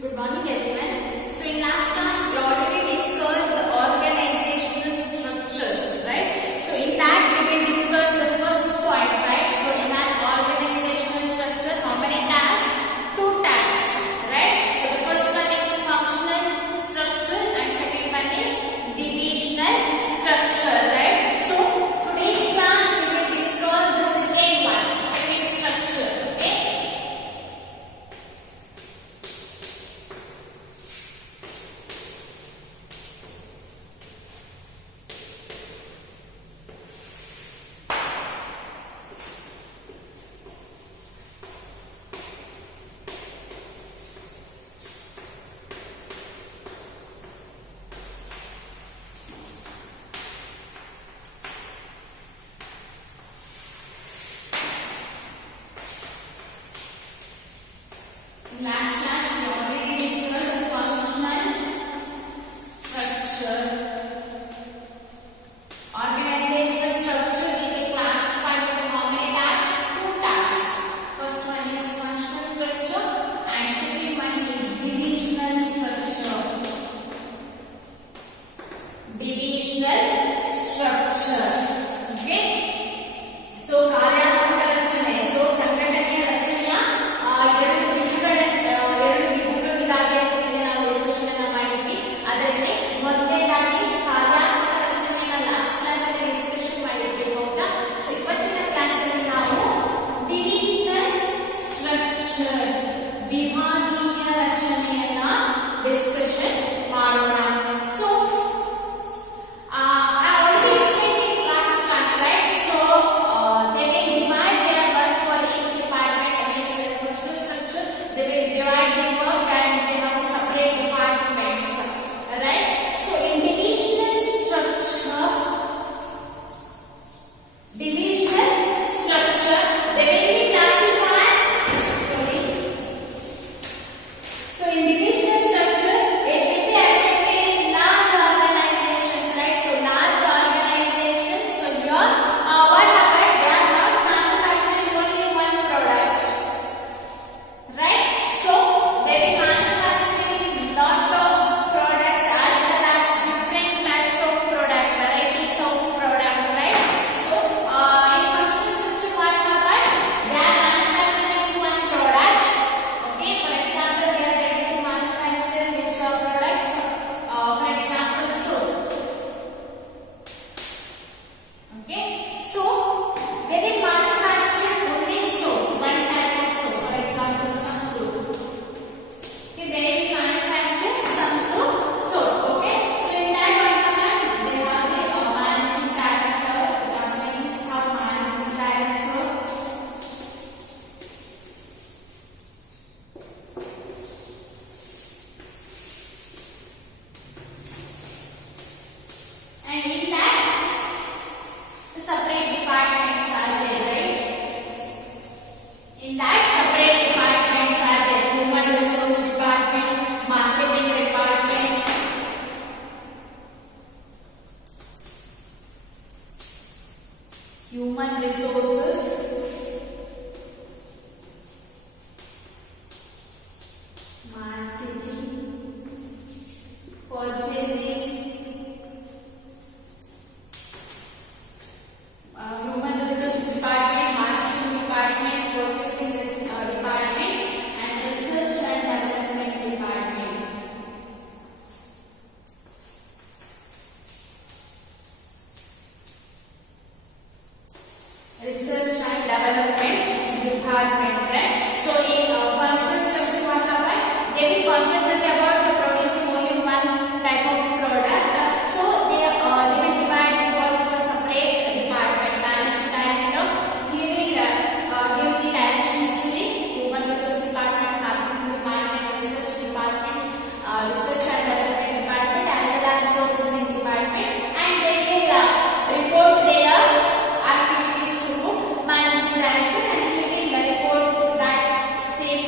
Good morning everyone. So in last class we already discussed the organizational structures, right? So in that we will discuss the first point, right? So in that organizational structure, how many tabs? 2 tabs, right? So the first one is functional structure and second one is divisional structure, right? So today's class we will discuss the second one, second structure, okay? In last class we already discussed the functional structure. Organizational structure will be classified into how many tabs? 2 tabs. First one is functional structure and second one is divisional structure. Divisional structure. Okay. So ಕಾರ್ಯಾತ್ಮಕ ರಚನೆ. So ಸಂಘಟನೆಯ ರಚನೆಯ ಎರಡು ವಿಧಗಳು ಇದಾವೆ ಅಂತ ನಾವು discussion ಅನ್ನ ಮಾಡಿದ್ವಿ. ಅದರಲ್ಲಿ ಮೊದಲನೇದಾಗಿ ಕಾರ್ಯಾತ್ಮಕ ರಚನೆಯ ಲಾಸ್ಟ್ ಕ್ಲಾಸ್ ಅಲ್ಲಿ ಡಿಸ್ಕಷನ್ ಮಾಡಿದ್ವಿ ಹೌದಾ? ಸೊ ಇವತ್ತಿನ ಕ್ಲಾಸ್ ಅಲ್ಲಿ ನಾವು ಡಿವಿಷನಲ್ ಸ್ಟ್ರಕ್ಚರ್ ವಿಭಾಗೀಯ ರಚನೆಯನ್ನ ಡಿಸ್ಕಷನ್ ಮಾಡೋಣ. So I already explained in last class, right? So they will divide their work for each department. Against the functional structure, they will divide their work and they have separate departments, right? So in divisional structure, they will be classified. Sorry. So in divisional structure, it will be affected in large organizations, right? So large organizations. So here, what happened? They are not manufacturing only one product, right? So they will manufacturing lot of products as well as different types of product, varieties of product, right? So in functional structure, what happened? They are manufacturing one product. Okay, for example, they are ready to manufacture which product? For example, soap. Okay, so they will manufacture only soap, one type of soap. For example, Santoor. Okay, they will manufacture Santoor soap. Okay, so in that one happened, they have the managing director. The companies have managing director. And in that, the separate departments are there, right? In that, separate departments are there. Human resource department, marketing department. Human resources. Marketing. Purchasing. Human resource department, marketing department, purchasing department, and research and development department. Research and development department, right? So in functional structure, what happened? They will concentrate about the producing only one type of product. So they will divide the work for separate department. Managing director, he will give the directions to the human resource department, marketing department, research department, research and development department, as well as purchasing department, and they will report their activities to managing director, and he will report that same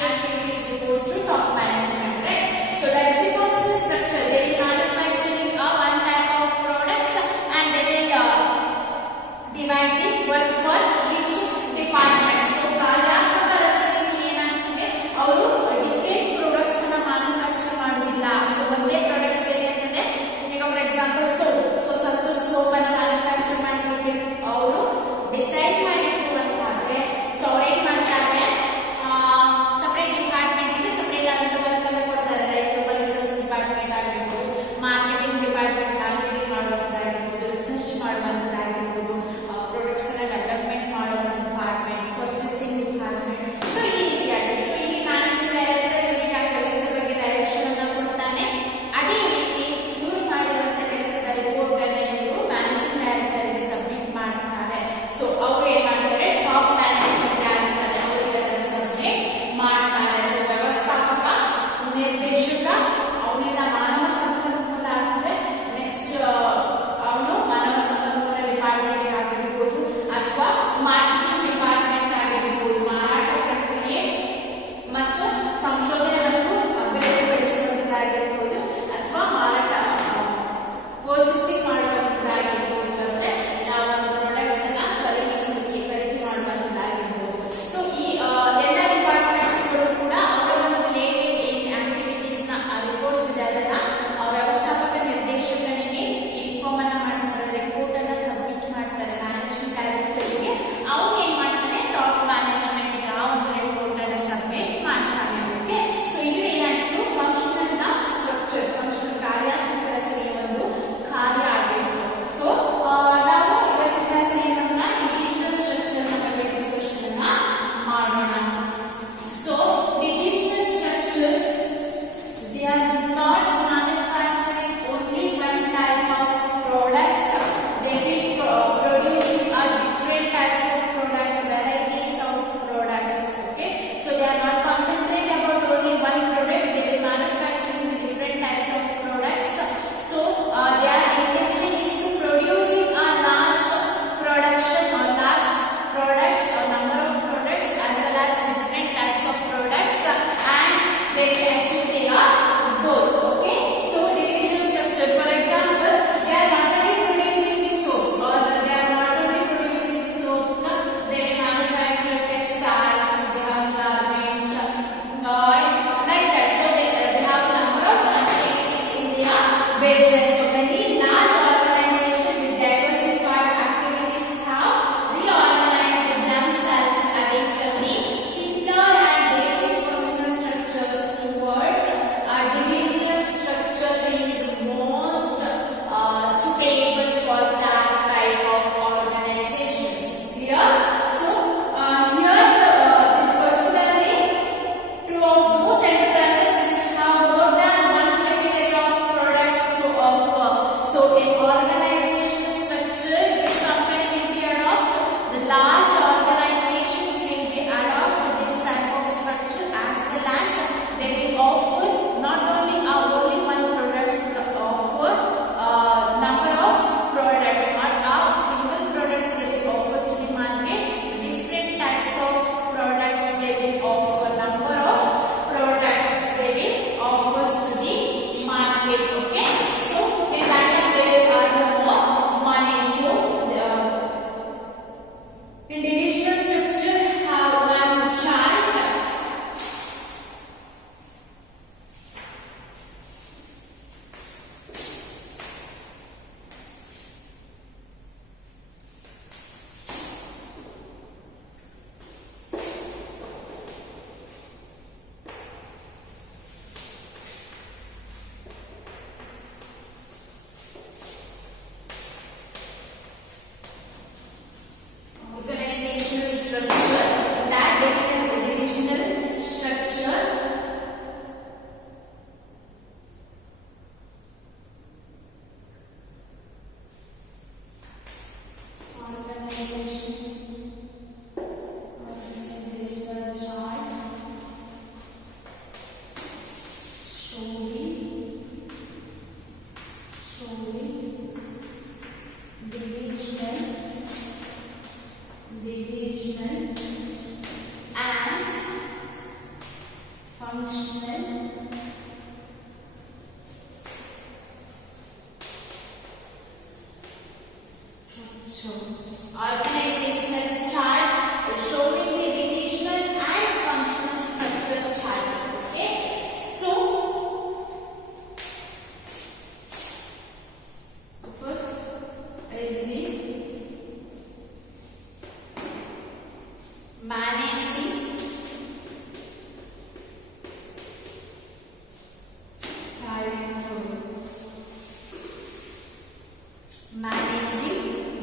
managing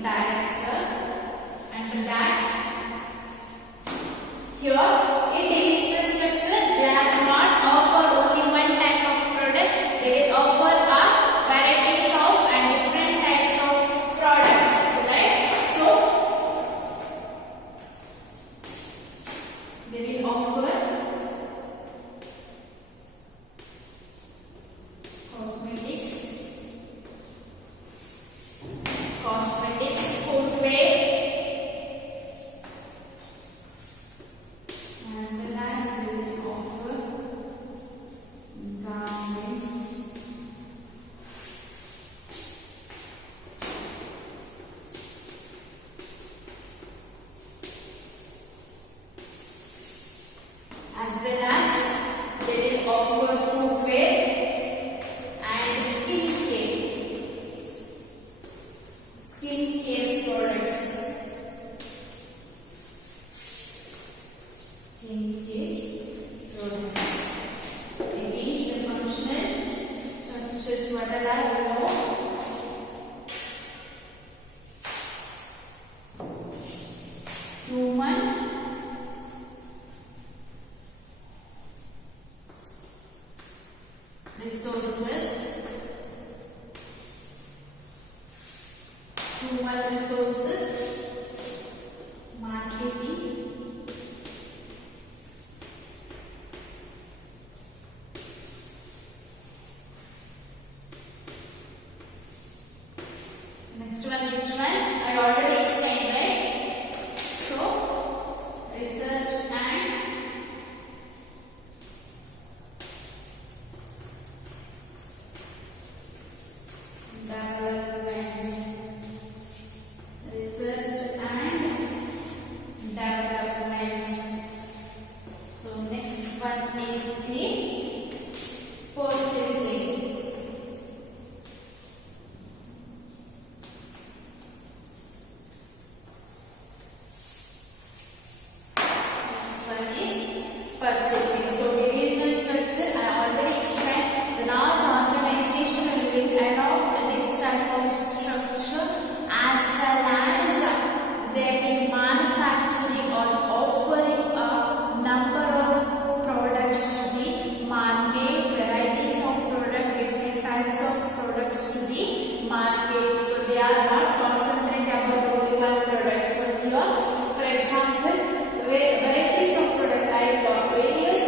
director, and that here in divisional structure they are not offer only one type of product, they will offer a varieties of and different types of products, right? So they will offer cosmetics, footwear, as well as they will offer garments, as well as they will offer footwear and skincare products. Again, the functional structures, what are you know? Human resources, marketing, next one, which one? I already explained, right? So, research and development. Research and development. So, next one is the purchasing. Purchasing. So divisional structure I already explained. The large organization will adopt this type of structure, as well as they will manufacturing or offering a number of products to the market, varieties of product, different types of products to the market. So they are not concentrated about only one product. So here, for example, varieties of product like various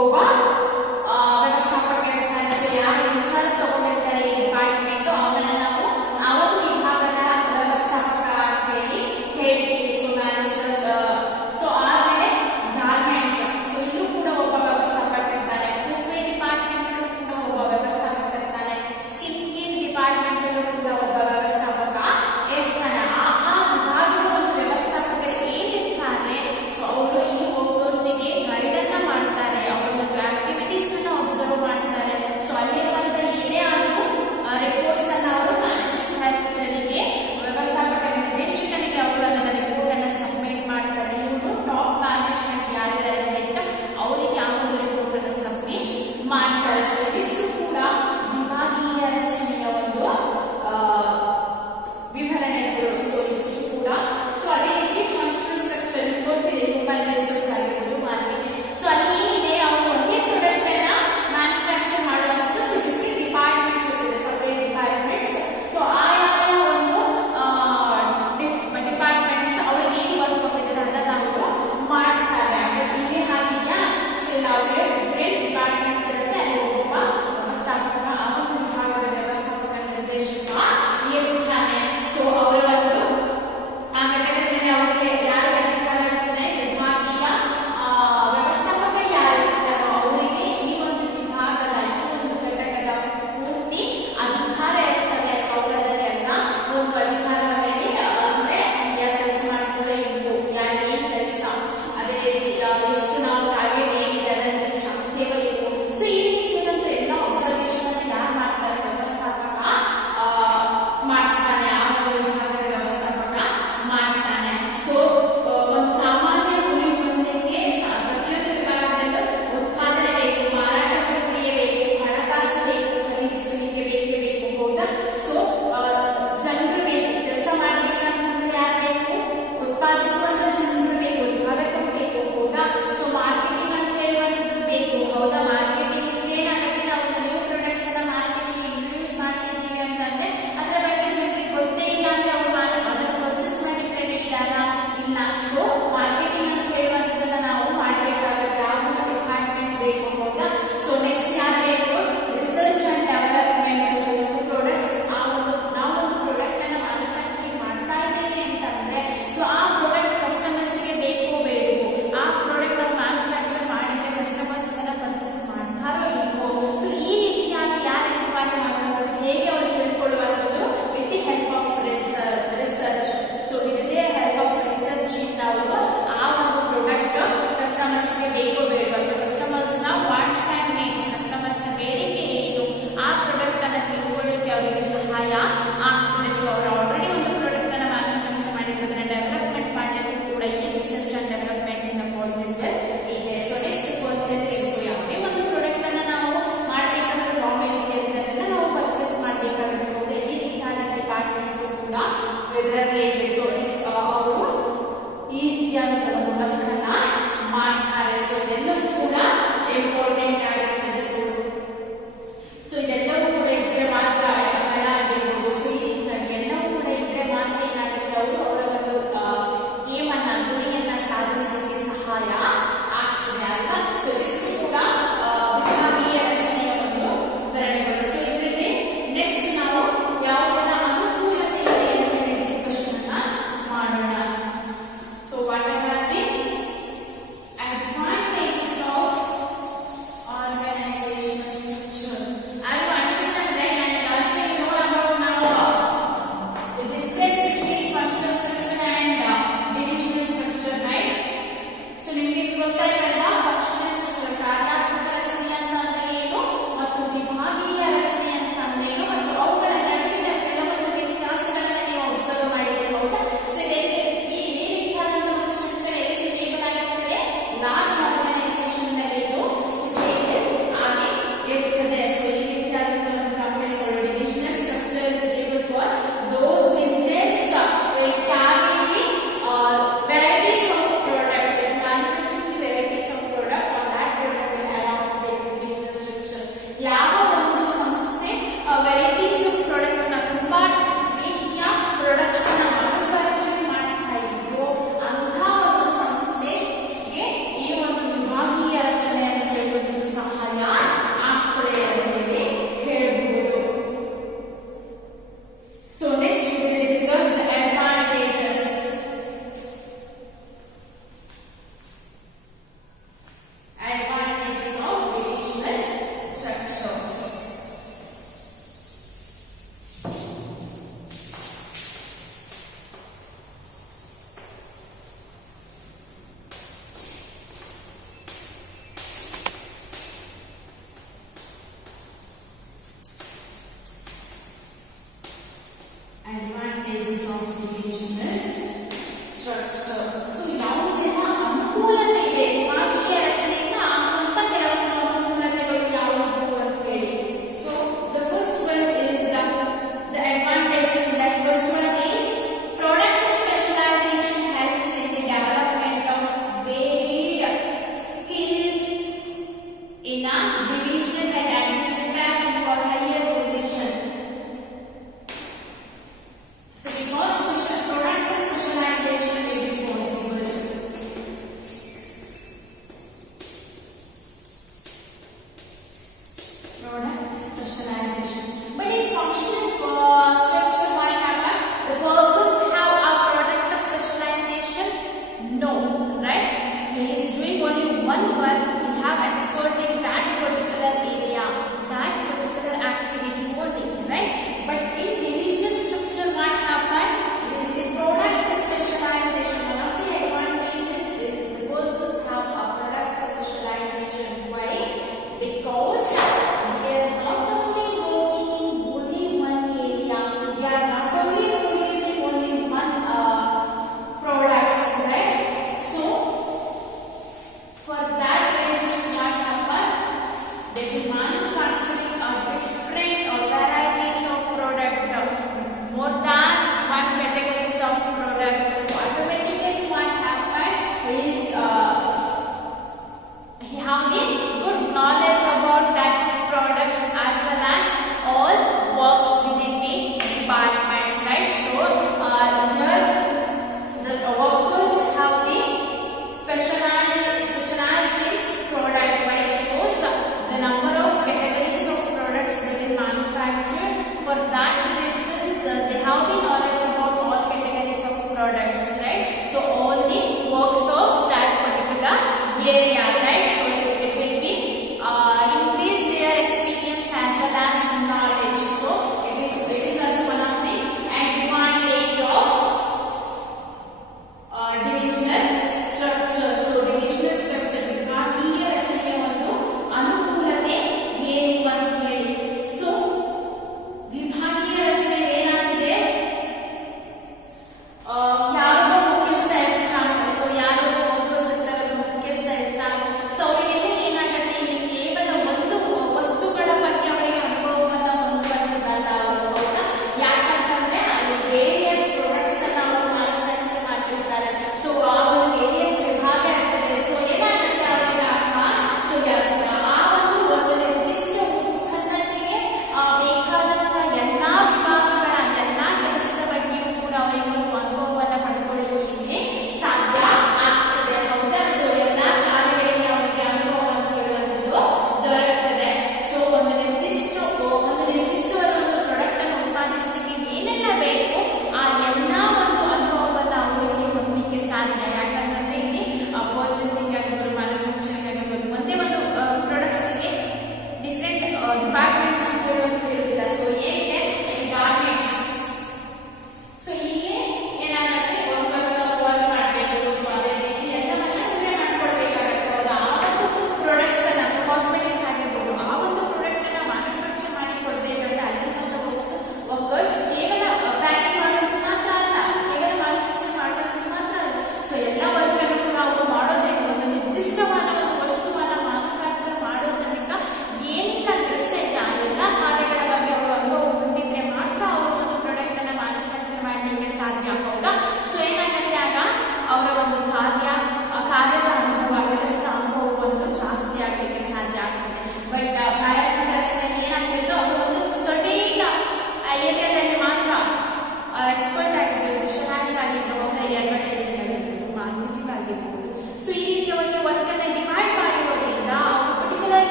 ಒಬ್ಬ ವ್ಯವಸ್ಥಾಪಕ ಇರ್ತಾರೆ. So ಯಾರು incharge ತಗೊಂಡಿರ್ತಾರೆ ಈ department ಅವನನ್ನ ನಾವು ಆ ಒಂದು ವಿಭಾಗದ ವ್ಯವಸ್ಥಾಪಕ ಅಂತ ಹೇಳಿ ಹೇಳ್ತೀವಿ. So manager. ಸೊ ಆಮೇಲೆ ಗಾರ್ಮೆಂಟ್ಸ್. ಸೊ ಇಲ್ಲೂ ಕೂಡ ಒಬ್ಬ ವ್ಯವಸ್ಥಾಪಕ ಇರ್ತಾನೆ. ಫುಟ್ವೇರ್ ಡಿಪಾರ್ಟ್ಮೆಂಟ್ ಅಲ್ಲೂ ಕೂಡ ಒಬ್ಬ ವ್ಯವಸ್ಥಾಪಕ ಇರ್ತಾನೆ. ಸ್ಕಿನ್ ಕೇರ್ ಡಿಪಾರ್ಟ್ಮೆಂಟ್ ಅಲ್ಲೂ ಕೂಡ ಒಬ್ಬ ವ್ಯವಸ್ಥಾಪಕ ಇರ್ತಾನೆ. ಆ ವಿಭಾಗದ ಒಂದು ವ್ಯವಸ್ಥಾಪಕರು ಏನಿರ್ತಾರೆ ಸೊ ಅವರು ಈ ವರ್ಕರ್ಸ್ಗೆ ಗೈಡ್ ಅನ್ನ ಮಾಡ್ತಾರೆ. ಅವರು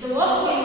The work will